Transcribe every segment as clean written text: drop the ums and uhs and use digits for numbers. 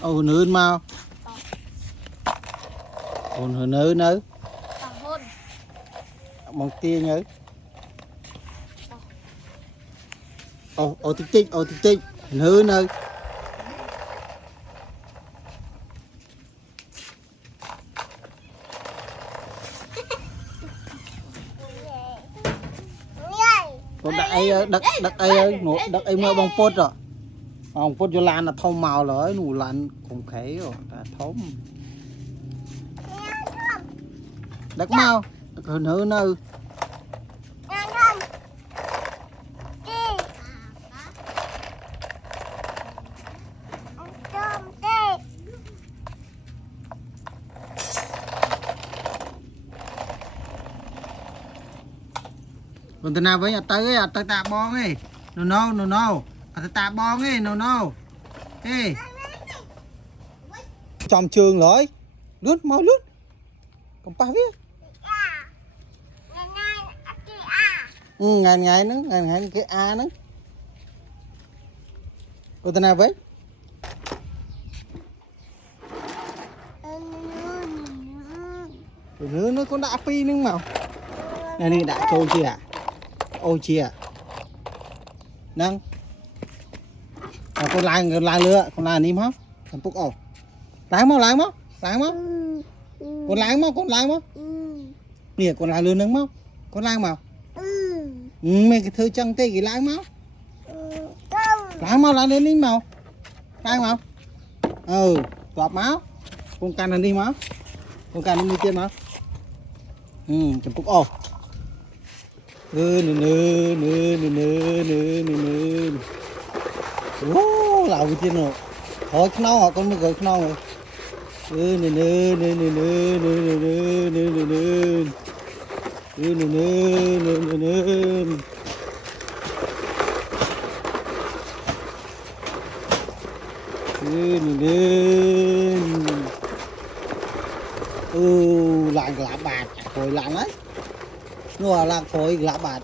Ồ nữ mau. Ồ nữ nữ. Mong tia nhớ. Ồ tích nữ nữ. Con đặt ai mơ bông pốt rồi. Bông pốt cho lan là thông màu rồi, nụ lan cũng khế rồi, đã thông. Đặt mau, đặt nữ nữ. Còn từ nào với tới tạ bong ấy. No. Tạ bong ấy, no. Ê. Trong trường rồi. Lướt mau lướt. Còn pa viết. Ngày nữa, cái A nữa. Còn từ nào với? Nữa con đã pi nữa mà. Này đã trôi chưa ạ? Ôi chia nâng con lai lựa con lai nín hả thằng phúc ồ láng máu con láng máu nè con lai lừa nâng máu con láng màu mấy cái thơ chân tê cái láng máu láng lên nín màu láng màu gọt máu con can là đi máu con can nó đi trên máu thằng phúc ồ nư lão cái tiền rồi thôi khâu họ con mới gửi khâu rồi lại lạ bạt rồi lạ đấy nó là khối lạ bạt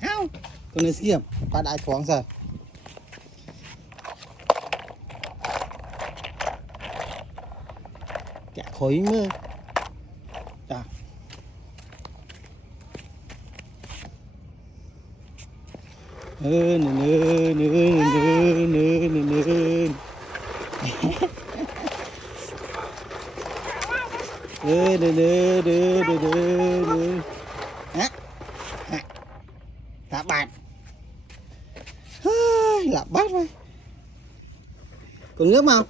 hao con này xiêm ba đại thoáng rồi kẻ khối mưa chà lạ bạt lạ bát thôi còn nước không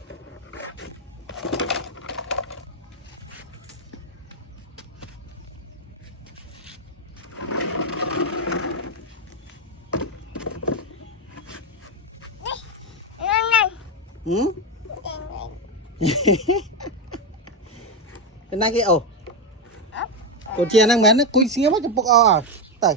cái này cái ồ con chia năng mến nó cúi xíu bắt cho bốc à